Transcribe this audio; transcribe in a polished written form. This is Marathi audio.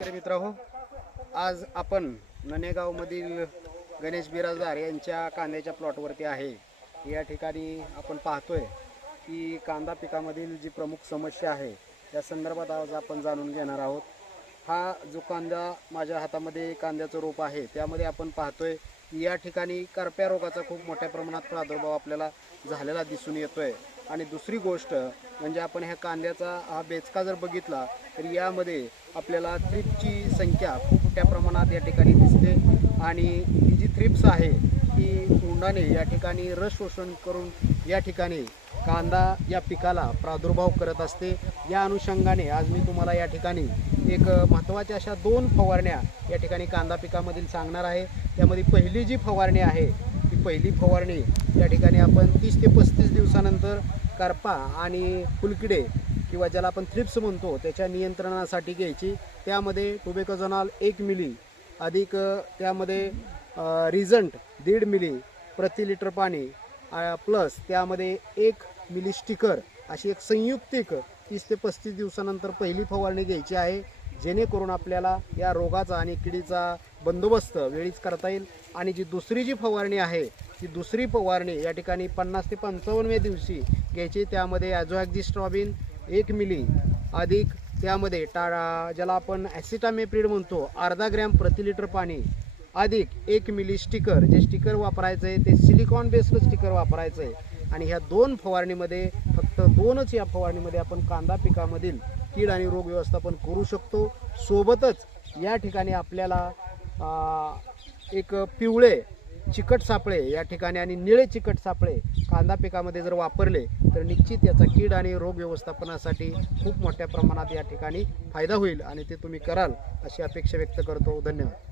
मित्रांनो, आज आपण ननेगावमधील गणेश बिराजदार यांच्या कांद्याच्या प्लॉटवरती आहे। या ठिकाणी आपण पाहतोय की कांदा पिकामधील जी प्रमुख समस्या आहे त्या संदर्भात आज आपण जाणून घेणार आहोत। हा जो कांदा माझ्या हातामध्ये कांद्याचं रोप आहे त्यामध्ये आपण पाहतोय की या ठिकाणी करप्या रोगाचा खूप मोठ्या प्रमाणात प्रादुर्भाव आपल्याला झालेला दिसून येतोय। आणि दुसरी गोष्ट म्हणजे आपण ह्या कांद्याचा हा बेचका जर बघितला तर यामध्ये आपल्याला थ्रिप्सची संख्या खूप मोठ्या प्रमाणात या ठिकाणी दिसते। आणि ही जी थ्रिप्स आहे ती तोंडाने या ठिकाणी रस शोषण करून या ठिकाणी कांदा या पिकाला प्रादुर्भाव करत असते। या अनुषंगाने आज मी तुम्हाला या ठिकाणी एक महत्त्वाच्या अशा 2 फवारण्या या ठिकाणी कांदा पिकामधील सांगणार आहे। त्यामध्ये पहिली जी फवारणी आहे ती पहिली फवारणी या ठिकाणी आपण 30 ते 35 दिवसानंतर करपा आणि फुलकिडे किंवा ज्याला आपण थ्रिप्स म्हणतो त्याच्या नियंत्रणासाठी घ्यायची। त्यामध्ये टोबेकोजोनाल 1 मिली अधिक त्यामध्ये रिझंट 1.5 मिली प्रति लिटर पाणी प्लस त्यामध्ये 1 मिली स्टिकर अशी एक संयुक्तिक 30 ते 35 दिवसानंतर पहिली फवारणी घ्यायची आहे, जेणेकरून आपल्याला या रोगाचा आणि किडीचा बंदोबस्त वेळीच करता येईल। आणि जी दुसरी जी फवारणी आहे ती दुसरी फवारणी या ठिकाणी 50 ते 55व्या दिवशी घ्यायची। त्यामध्ये ॲझोॲक्झिस्ट्रॉबिन 1 मिली अधिक त्यामध्ये ज्याला आपण ॲसिटामेप्रिड म्हणतो अर्धा ग्रॅम प्रति लिटर पाणी अधिक 1 मिली स्टिकर, जे स्टिकर वापरायचं आहे ते सिलिकॉन बेस्ड स्टिकर वापरायचं आहे। आणि ह्या 2 फवारणीमध्ये फक्त 2च या फवारणीमध्ये आपण कांदा पिकामधील कीड आणि रोग व्यवस्थापन करू शकतो। सोबतच या ठिकाणी आपल्याला एक पिवळे चिकट सापळे या ठिकाणी आणि निळे चिकट सापळे कांदा पिकामध्ये जर वापरले तर निश्चित याचा कीड आणि रोग व्यवस्थापनासाठी खूप मोठ्या प्रमाणात या ठिकाणी फायदा होईल आणि ते तुम्ही कराल अशी अपेक्षा व्यक्त करतो। धन्यवाद।